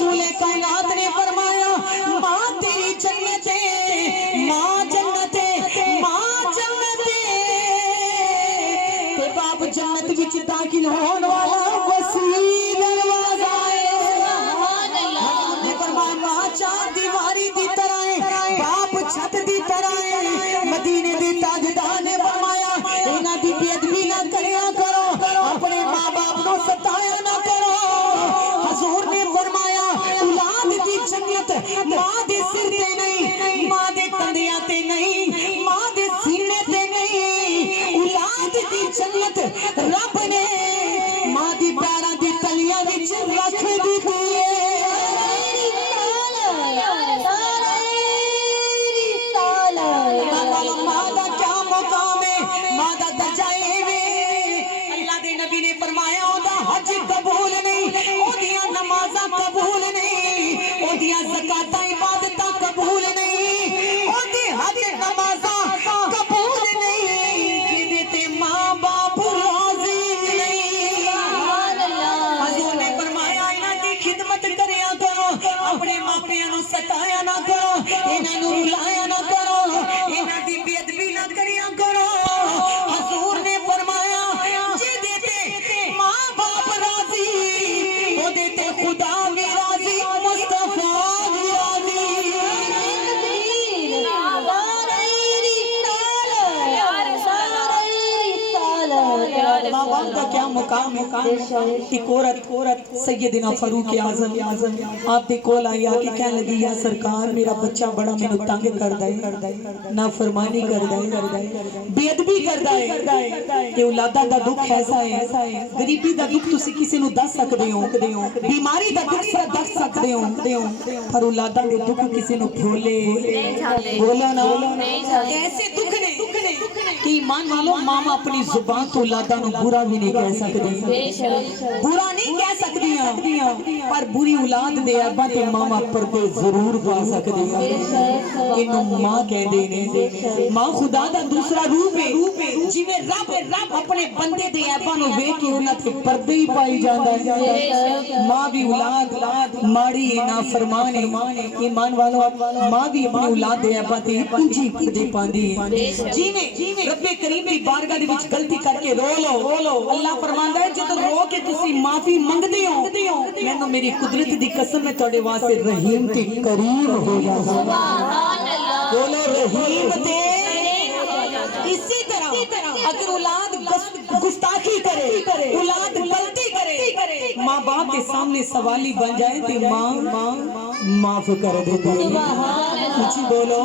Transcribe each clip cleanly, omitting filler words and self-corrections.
رسول کائنات نے فرمایا ماں تیری جنت ہے، ماں جنت ہے، ماں جنت ہے، تے باپ جنت وچ داخل ہون والا وسیع دروازہ ہے۔ نے فرمایا ماں چار دیواری دی طرح ہے، باپ چھت دی طرح ہے۔ مدینے دی تاجدار نے فرمایا انہاں دی بے ادبی نہ کریا کرو، اپنے ماں باپ کو ستایا نہ کرو۔ حضور نے فرمایا اولاد دی جنت ماں دے سر تے نہیں، ماں دے کندھیاں تے نہیں، ماں دے سینے تے نہیں، اولاد دی جنت رب نے ماں دی پیراں دی تلیاں وچ رکھ دتی ہے۔ ماں دا کیا مقام ہے، ماں دا درجہ ہے۔ اللہ دے نبی نے فرمایا او دا حج قبول نہیں، او دیاں نمازاں قبول نہیں، او دیاں زکاتاں عبادتاں قبول نہیں، او دی حج نمازاں قبول نہیں، جدے تے ماں باپ راضی نہیں۔ حضور نے فرمایا انہاں دی خدمت کریا کرو، اپنے ماں پیاں نوں ستایا نہ کرو، انہاں نوں رلایا نہ کرو، انہاں دی بے ادبی نہ کریا کرو۔ حضور نے فرمایا جدے تے ماں باپ راضی، او دے تے خدا بھی راضی، مصطفیٰ بھی راضی۔ ماں باپ کا کیا مقام ہے۔ ایک عورت سیدنا فاروق اعظم آپ دے کول آئی آ کے کہنے لگی یا سرکار میرا بچہ بڑا مینوں تنگ کردا ہے، نافرمانی کردا ہے، بے ادبی کردا ہے۔ کہ اولاداں دا دکھ ایسا ہے، غریبی دا دکھ تسی کسی نوں دس سکدے ہو، بیماری دا دکھ دس سکدے ہو، پر اولاداں دے دکھ کسی نوں بھولے بولو نا۔ ایسے دکھ نے کہ ایمان والو ماں اپنی زبان تو اولاداں نوں برا بھی نہیں کہہ سکدی، برا نہیں کہہ سکدیاں، پر بری اولاد دے عیباں تے ماں پردے ضرور پا سکدیاں۔ اینوں ماں کہندے نے۔ ماں خدا دا دوسرا روپ ہے، جویں رب اپنے بندے دے عیباں نوں ویکھ کے انہاں تے پردے ہی پائی جاندا ہے۔ ماں بھی اولاد ماڑی نافرمان ہے، ایمان والو ماں بھی اپنی اولاد دے عیباں تے اونچی پردے پاندی ہے۔ جویں رب کریم دی بارگاہ دے وچ غلطی کر کے رو لو، اللہ فرماندا ہے جدوں رو کے تسی معافی منگدے ہو مینوں میری قدرت دی قسم ہے تواڈے واسطے رحیم تے کریم ہو جاتا ہے۔ سبحان اللہ، بولو رحیم تے۔ اسی طرح اگر اولاد گستاخی کرے، اولاد غلطی کرے، ماں باپ کے سامنے سوالی بن جائے تے ماں معاف کر دے۔ اونچی بولو۔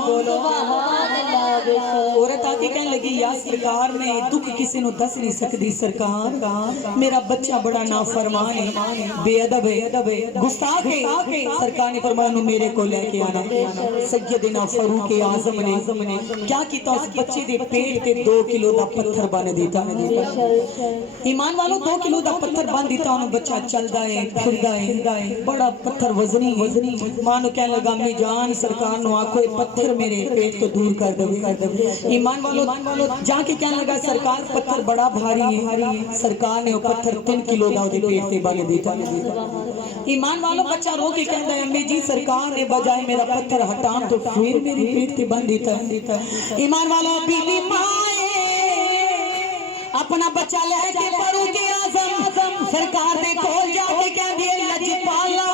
عورت آ کے کہنے لگی یا سرکار میں دکھ کسی نوں دس نہیں سکتی، سرکار میرا بچہ بڑا نافرمان ہے، بے ادب ہے، گستاخ ہے۔ سرکار نے فرمایا انہوں میرے کو لے کے آنا۔ سیدنا فاروق اعظم نے کیا کیتا، اس بچے دے پیٹ تے 2 کلو دا پتھر بن دیتا۔ ایمان والو 2 کلو دا پتھر بن دیتا، انہوں بچہ چلدا ہے، پھردا ہے، بڑا پتھر وزنی ماں نو کہنے لگا امی جان سرکار نو آکھو یہ پتھر میرے پیٹ تو دور کر دو۔ ایمان والو جا کے کہنے لگا سرکار پتھر بڑا بھاری ہے، سرکار نے وہ پتھر 3 کلو دا دے پیٹ تے بن دیتا۔ ایمان والو بچہ رو کے کہندا ہے امی جی سرکار نے بجائے میرا پتھر ہٹان تو پھر میری پیٹ تے بن دیتا۔ ایمان والو بی بی ماں اپنا بچہ لے کے فاروق اعظم سرکار نے کول جا کے کہہ دیا لجپالا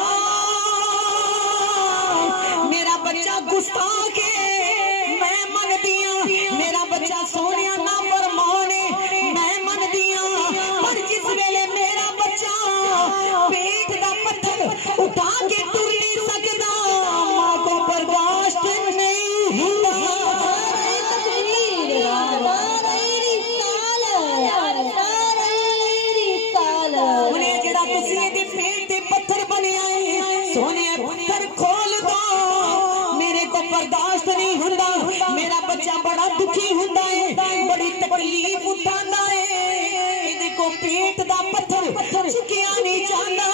میرا بچہ گستاخ ہے، میں من دیاں، میرا بچہ سونیا نہ فرمانے، میں من دیاں، پر جس ویلے میرا بچہ پیٹ دا پتھر اٹھا کے ٹر نہیں سکدا، ماں کو برداشت نہیں ہوندا۔ سونے پتھر کھول دو، میرے کو برداشت نہیں ہوندا، میرا بچہ بڑا دکھی ہوندا ہے، بڑی تکلیف اٹھاندا ہے، ایدے کو پیٹ دا پتھر چکیا نہیں جاندا،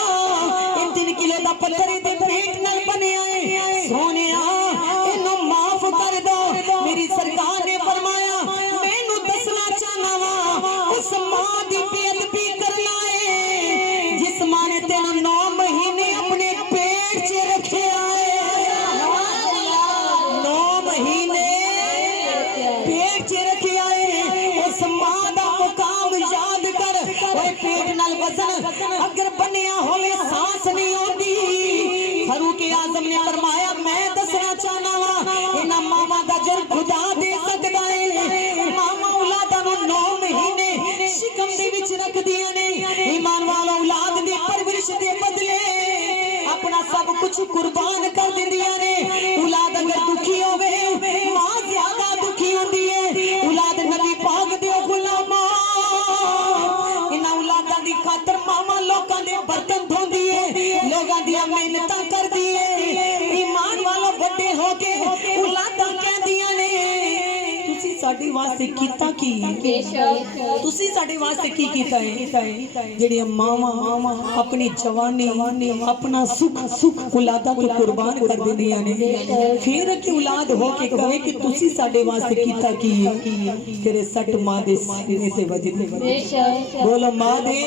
3 کلو دا پتھر ایدے پیٹ نال بنیا ہے، سونیا اینوں معاف کر دو۔ میری سرکار نے فرمایا مینوں دسنا چاہنا وا اس ماں دی بے ادبی کرنا ہے جس ماں نے تینوں 9 مہینے اپنے پیٹ اگر بنیا ہوئے سانس نہیں ہوتی فاروق اعظم نے فرمایا میں دسنا چاہنا وا انہاں ماما دا جر خدا دے سکدا ہے ماما اولاداں نوں 9 مہینے شکم دے وچ رکھ دیاں نے ایمان والا اولاد دی پرورش دے بدلے اپنا سب کچھ قربان کر دیندیاں نے اولاد اگر دکھی ہوے ماں زیادہ دکھی ہوندی ہے اولاد نبی پاک دے غلاماں انہاں اولاداں دی خاطر ماما لوکاں دے برتن دھوندی ہے لوگاں دی محنتاں کردی ہے ایمان والا بڑے ہو کے اولاداں کہندیاں نے تسی ساڈے واسطے کیتا کی تسی ساڈے واسطے کی کیتا ہے جڑی ماما اپنی جوانی اپنا سکھ اولاداں کو قربان کر دیندیاں نے پھر کہ اولاد ہو کے کہے کہ تسی ساڈے واسطے کیتا کی تیرے سٹ ماں دے سینے تے وجدے بولو ماں دے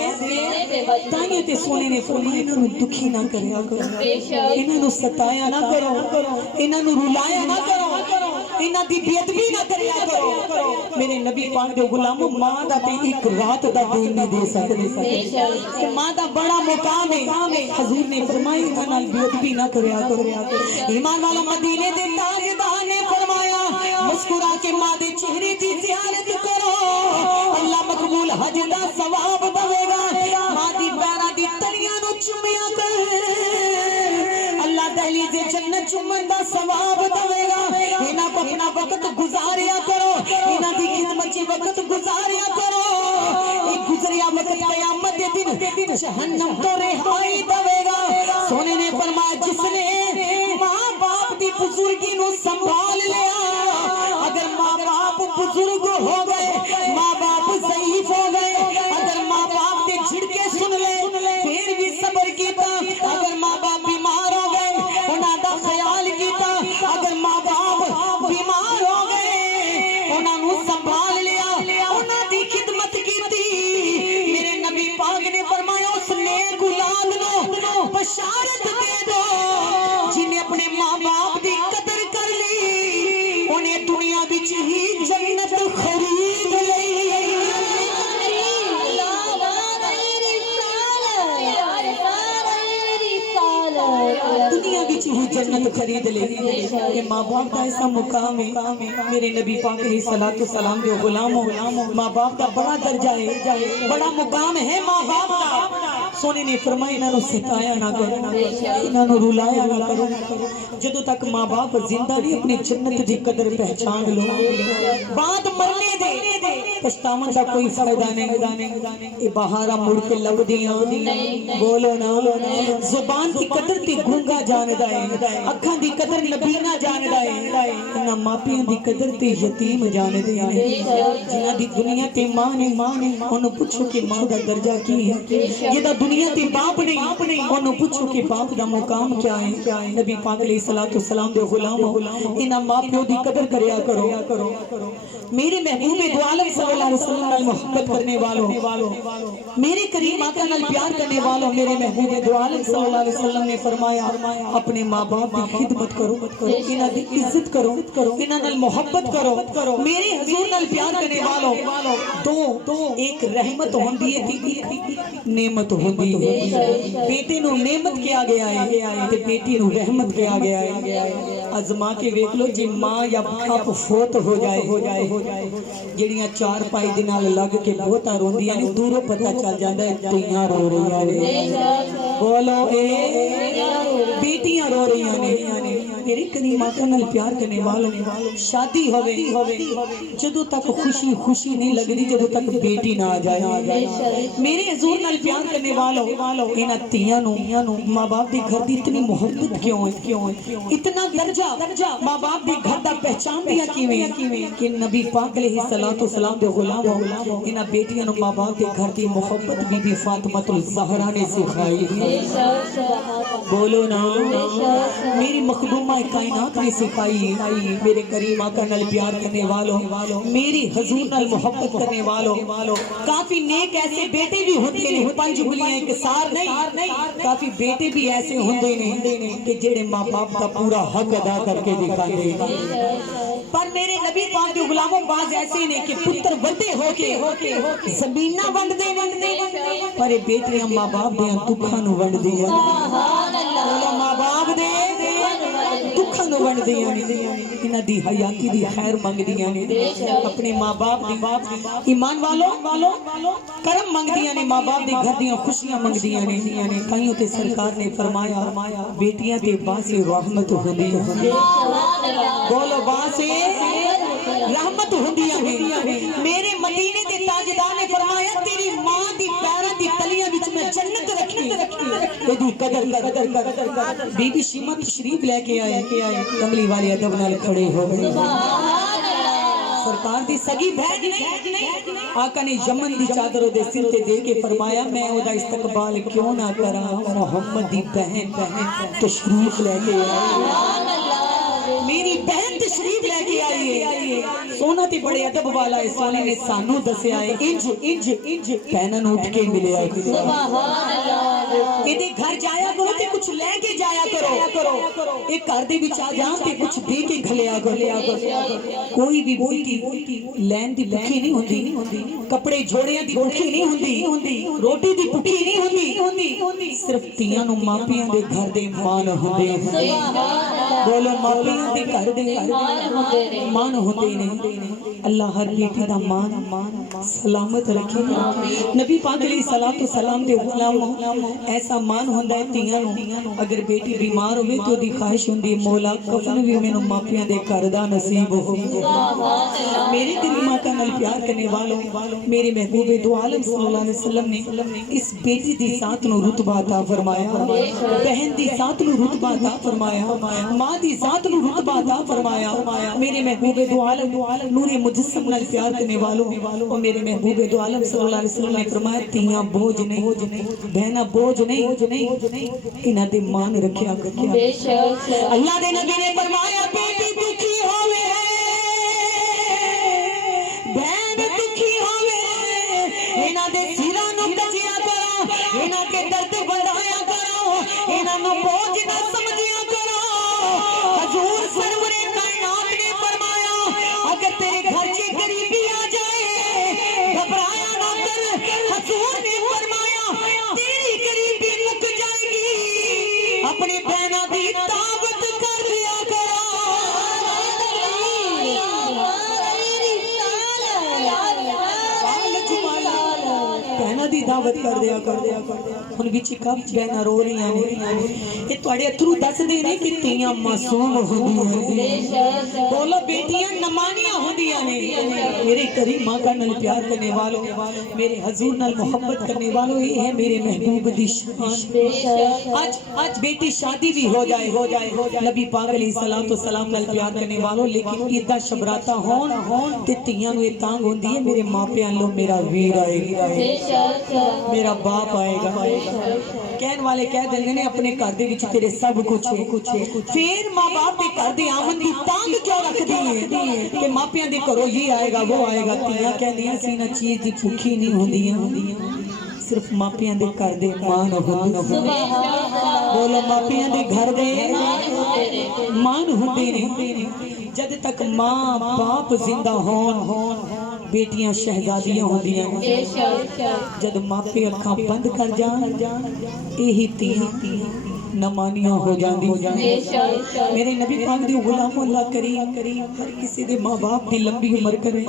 تائیں تے سونے نے فرمایا انہاں نوں دکھی نہ کریا کرو انہاں نوں ستایا نہ کرو انہاں نوں رلایا نہ کرو انہاں دی بے ادبی نہ کریا کرو میرے نبی پاک دے غلاموں ماں دا تے ایک رات دا دین نہیں دے سکدے کہ ماں دا بڑا مقام ہے حضور نے فرمایا انہاں نال بے ادبی نہ کریا کرو ایمان والوں مدینے دے تاجدار نے فرمایا مسکرا کے ماں دے چہرے دی زیارت کرو اللہ مقبول حج دا ثواب دے گا ماں دی پیراں دی تلیاں نوں چومیا کر اللہ دہلیز جنت چومن دا ثواب دے گا انہاں کو اپنا وقت گزاریا کرو انہاں دی خدمت وچ وقت گزاریا کرو ایک گزریا وقت قیامت دے دن جہنم تو رہائی دے گا سونے نے فرمایا جس نے ماں باپ دی بزرگی نو سنبھال لیا اگر ماں باپ بزرگ ہو گئے ماں باپ ضعیف ہو گئے اگر ماں باپ دے جھڑکے سن لے پھر بھی صبر کیتا اگر ماں باپ بیمار ہو گئے انہاں دا خیال کیتا اگر ماں باپ بیمار ہو گئے انہاں نوں سنبھال لیا انہاں دی خدمت کیتی میرے نبی پاک نے فرمایا اس نیک اولاد نو بشارت دے دو جن نے اپنے ماں باپ دی قدر کر لی انہیں دنیا وچ ہی جنت خرید لئی دنیا وچ ہی جنت خرید لے کہ ماں باپ کا ایسا مقام ہے میرے نبی پاک علیہ الصلوۃ والسلام کے غلاموں ماں باپ کا بڑا درجہ ہے بڑا مقام ہے ماں باپ کا سونے نے فرمایا انہاں نوں ستایا نہ کرو انہاں نوں رلایا نہ کرو جدوں تک ماں باپ زندہ نہیں اپنی جنت دی قدر پہچان لو بات مرنے دے پچھتاون دا کوئی فائدہ نہیں اے بہاراں مڑ کے لب دیاں بولو نا زبان کی قدر تے گونگا جاندا ہے اکھاں دی قدر نبینا جاندا ہے انہاں ماپیاں دی قدر تے یتیم جاندے ہیں جنہاں دی دنیا تے ماں نے انہوں پوچھو کہ ماں دا درجہ کی ہے جدا دنیا تے باپ نہیں انہوں پوچھو کہ باپ دا مقام کیا ہے نبی پاک علیہ الصلوۃ والسلام دے غلاموں انہاں ماں پیو دی قدر کریا کرو میرے محبوب دو عالم صلی اللہ علیہ وسلم نال محبت کرنے والوں میرے کریم آقا نال پیار کرنے والوں میرے محبوب دو عالم صلی اللہ علیہ وسلم نے فرمایا اپنے ماں باپ کی خدمت کرو انہاں دی عزت کرو انہاں نال محبت کرو میرے حضور نال پیار کرنے والوں تو ایک رحمت ہوندی ہے ایک نعمت ہوندی ہے بیٹے نو نعمت کیا گیا ہے تے بیٹی نو رحمت کیا گیا ہے ازما کے ویکھ لو جی ماں یا باپ فوت ہو جائے جڑیاں چار پائی دے نال لگ کے بہتا روندیاں نے دوروں پتہ چل جاندا ہے تیاں رو رہیاں نے بولو اے بیٹیاں رو رہیاں نے میرے کریم آقا نال پیار کرنے والوں شادی ہوے جدوں تک خوشی نہیں لگدی جدوں تک بیٹی نہ آ جائے میرے حضور نال پیار کرنے والوں انہاں تیاں نوں ماں باپ دے گھر دی اتنی محبت کیوں ہے اتنا درجہ ماں باپ دے گھر دا پہچان دیا کیویں کہ نبی پاک علیہ الصلوۃ والسلام دے غلاموں انہاں بیٹیاں نوں ماں باپ دے گھر دی محبت بی بی فاطمہ الزہرا نے سکھائی بولو نا میری مخدومہ کائنات نے سکھائی میرے کریم آقا نال پیار کرنے والوں میری حضور نال محبت کرنے والوں کافی نیک ایسے بیٹے بھی ہوتے ہیں پنج انگلیاں ایک سار نہیں کافی بیٹے بھی ایسے ہوندے نے کہ جڑے ماں باپ کا پورا حق ادا کر کے دکھاندے پر میرے نبی پاک دے غلاموں باز ایسے نے کہ پتر وڈے ہو کے زمین نہ ونڈ دے پر بیٹیاں ماں باپ دے دکھاں نو ونڈ دیا ماں باپ دے دکھاں نو ونڈ دیا انہاں دی حیاتی دی خیر منگ دیا نے اپنے ماں باپ دی ایمان والوں کرم منگ دیا نے ماں باپ دے گھر دیاں خوشیاں منگ دیا نے کائیوں تے سرکار نے فرمایا بیٹیاں تے باسی رحمت ہوندی ہے بولو باسی رحمت ہوندی ہے میرے مدینے دے تاجدار نے فرمایا تیری ماں دی پیراں دی تلیاں وچ میں جنت رکھی ایدی قدر بی بی شیمہ تشریف لے کے آئے کملی والے ادب نال کھڑے ہو گئے سرکار دی سگی بہن نہیں آقا نے یمن دی چادر دے سر تے دے کے فرمایا میں او دا استقبال کیوں نہ کراں محمد دی بہن تشریف لے کے آئی میری بہن تشریف لے کے آئی ہے سونا تے بڑے ادب والا ہے سونے نے سانو دسیا ہے انج پہنن اٹھ کے ملے آئے ایدے گھر جایا کرو تے کچھ لے کے جایا کرو ایک گھر دے وچ آ جاؤ تے کچھ دے کے گھلیا کرو کوئی بھی بیٹی لین دی بھوکی نہیں ہوندی کپڑے جوڑیاں دی بھوکی نہیں ہوندی روٹی دی بھوکی نہیں ہوندی صرف تیاں نو ماپیاں دے گھر دے مان ہوندے بولو ماپیاں دے گھر دے مان ہوندے نے اللہ ہر بیٹی دا مان سلامت رکھے نبی پاک علیہ الصلوۃ والسلام دے غلاموں ایسا مان ہوندا ہے تیاں نو اگر بیٹی بیمار ہوے تو دی خواہش ہوندی مولا کفن بھی مینوں ماپیاں دے گھر دا نصیب ہو میرے دل ماں کا نال پیار کرنے والوں میرے محبوب دو عالم صلی اللہ علیہ وسلم نے اس بیٹی دی ذات نو رتبہ عطا فرمایا بہن دی ذات نو رتبہ عطا فرمایا ماں دی ذات نو رتبہ عطا فرمایا میرے محبوب دو عالم نور مجسم نال پیار کرنے والوں میرے محبوب دو عالم صلی اللہ علیہ وسلم نے فرمایا تیاں بوجھ نہیں بہنا بوجھ نہیں انہاں دے مان رکھیا اللہ دے نبی نے فرمایا بیٹی دکھی ہوے بہن دکھی ہوے انہاں دے سراں نو کجیا کرو انہاں کے درد بڑھایا کرو انہاں نو بوجھ نہ سمجھیا کرو حضور سرور کائنات نے فرمایا اگر تیرے گھر سے غریبی آ جائے گھبرایا نہ کر حضور نے فرمایا تیری غریبی مک جائے گی اپنی بہنوں دی دعوت کر لیا کرو بہنوں دی دعوت کر دیا ہن وچ کب بہناں رو رہی ہیں یہ تواڈے اتھرو دس دے نے کہ تیاں معصوم ہوندیاں بولو بیٹیاں نمانیاں ہوندیاں نے میرے کریم ماں کا نال پیار کرنے والوں میرے حضور نال محبت کرنے والوں یہ ہے میرے محبوب دی شان آج بیٹی شادی بھی ہو جائے نبی پاک علیہ الصلوۃ والسلام نال پیار کرنے والوں لیکن ایدا شبراتا ہون تے تیاں نو تانگ ہوندی ہے میرے ماپیاں لو میرا ویر آئے گا میرا باپ آئے گا کہن والے کہہ دیں نے اپنے گھر دے وچ تیرے سب کچھ پھر ماں باپ دے گھر دے آمن دی تانگ کیوں رکھ دی ہے کہ ماپیاں دے کرو یہ آئے گا وہ آئے گا تیاں کہندیاں سی نہ چیز دی بھوکی نہیں ہوندیاں صرف ماپیاں دے گھر دے مان ہوندے بولو ماپیاں دے گھر دے مان ہوندے نے جد تک ماں باپ زندہ ہون بیٹیاں شہزادیاں ہوندیاں جد ماپے اکھاں بند کر جان یہی تیاں نمانیاں ہو جاندی میرے نبی پاک دے غلاموں اللہ کریم ہر کسی دے ماں باپ دی لمبی عمر کرے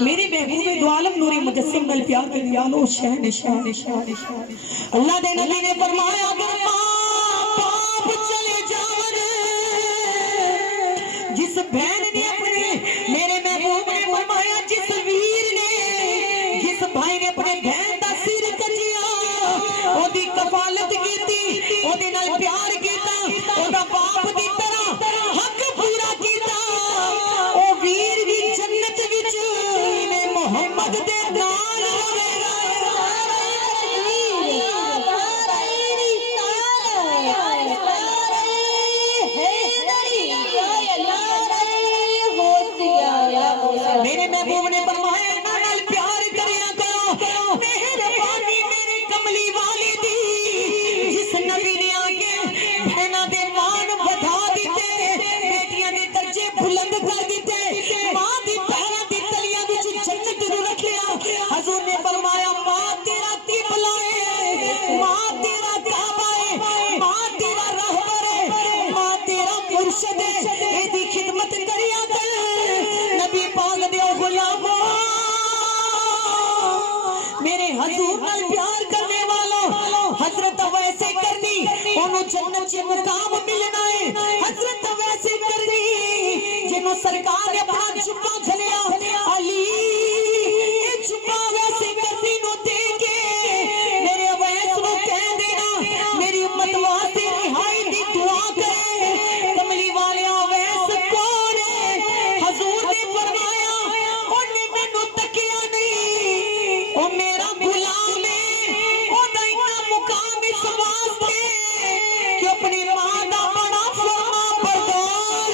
میرے محبوب دو عالم نور مجسم نال پیار کرنے والو شہنشاہ اللہ دے نبی نے فرمایا اگر ماں باپ چلے جاون جس بہن نے اپنے میرے محبوب نے فرمایا جس ویر نے جس بھائی نے اپنے بہن دا سر کٹیا او دی کفالت کیتی او دے نال پیار کیتا او دا باپ دی طرح حق پورا کیتا او ویر بھی جنت وچ نے محمد دے نال رہے گا ویسے کرنی انہوں جنت چے مقام ملنا ہے حضرت ویسے کرنی جنہوں سرکار نے اپنا جبہ جھلیا علی یہ جبہ ویسے کرنی نو دے کے میرے ویس نو کہہ دینا میری امت واسطے رہائی دی دعا کرے کملی والے ویس کون ہے حضور نے فرمایا انہیں میں نو تکیا نہیں وہ میرا غلام ہے انہیں اتنا مقام اس واسطے کہ اپنی ماں دا بڑا فرما بردار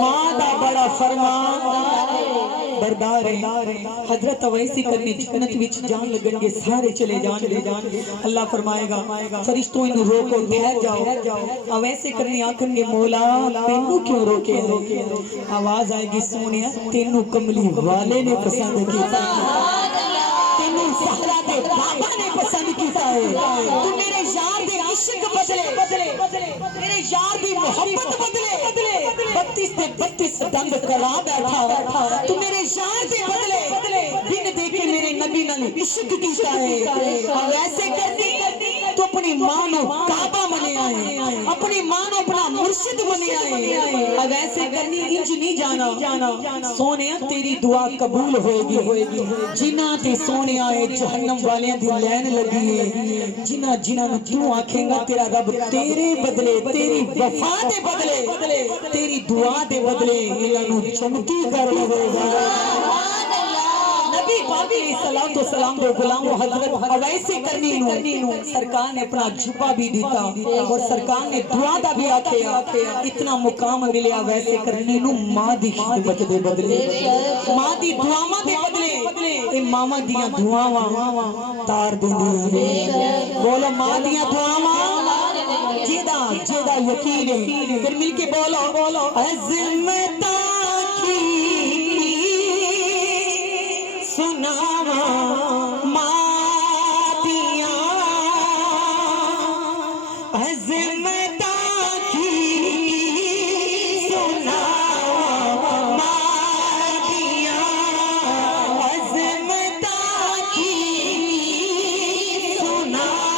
ماں دا بڑا فرما بردار ہے حضرت اویسی کرنی جنت وچ جان لگن گے سارے چلے جان گے اللہ فرمائے گا فرشتوں انہوں روکو ٹھہر جاؤ اویسی کرنی آکھن گے مولا تینوں کیوں روکے آواز آئے گی سونیا تینوں کملی والے نے پسند کیتا تینوں زہرا دے بابا نے پسند کیتا ہے تو میرے یار دے عشق بدلے میرے یار دی محبت بدلے 32 دے 32 دند کرا بیٹھا تو میرے یار دے بدلے دن دے کے میرے نبی نے عشق کیتا ہے اور ایسے کرنی تو اپنی ماں نو کعبہ منے آئے اپنی ماں نو اپنا مرشد منے آئے اور ایسے کرنی انج نہیں جانا سونیا تیری دعا قبول ہوئے گی جنہ تے سونے آئے جہنم والے دی لین لگی ہے جنہ تو آنکھیں گا تیرا رب تیرے بدلے تیری وفا دے بدلے تیری دعا دے بدلے انہوں چمکی کر لگے گا نبی پاک علیہ الصلوۃ والسلام دے غلام حضرت اویسی کرنی نو سرکار نے اپنا جھپا بھی دیتا اور سرکار نے دعا دا بھی آکھیا اتنا مقام ملیا ویسے کرنی نو ماں دی خدمت دے بدلے ماں دی دعاواں دے بدلے تے ماما دیاں دعاواں تار دیندیاں نے بولو ماں دیاں دعاواں جیدہ یقین ہے پھر مل کے بولو عظمت کی سناوا ماں دیاں عظمت کی سناوا ماں دیاں عظمت کی سناوا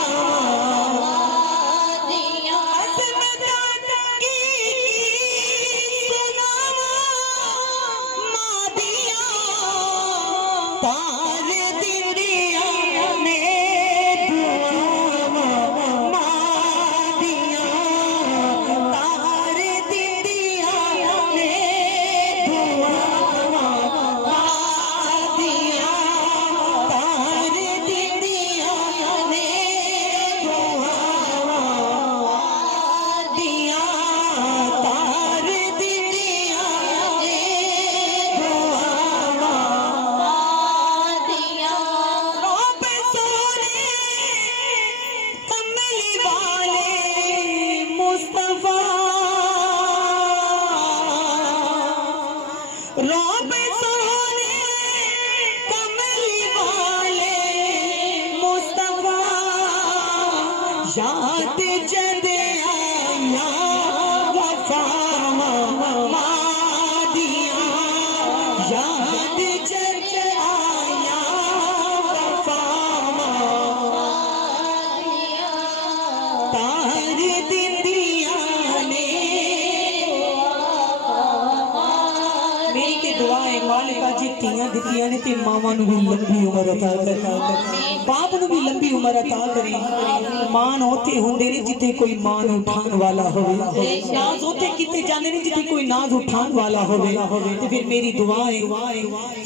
یاد جد آیا وفا ماں دیاں یاد جد آیا وفا ماں دیاں تار دیاں نے میری کے دعائیں مالکہ جی تیاں دیتیاں نے تے ماما نو بھی لمبی عمر عطا کر باپ نو بھی لمبی عمر عطا کریں مان ہوتے ہوندے نے جتے کوئی مان اٹھان والا ہوئے ناز ہوتے کتے جانے نے جتے کوئی ناز اٹھان والا ہوئے تو پھر میری دعائیں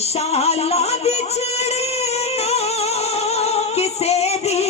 شالا بچڑنا کسے دی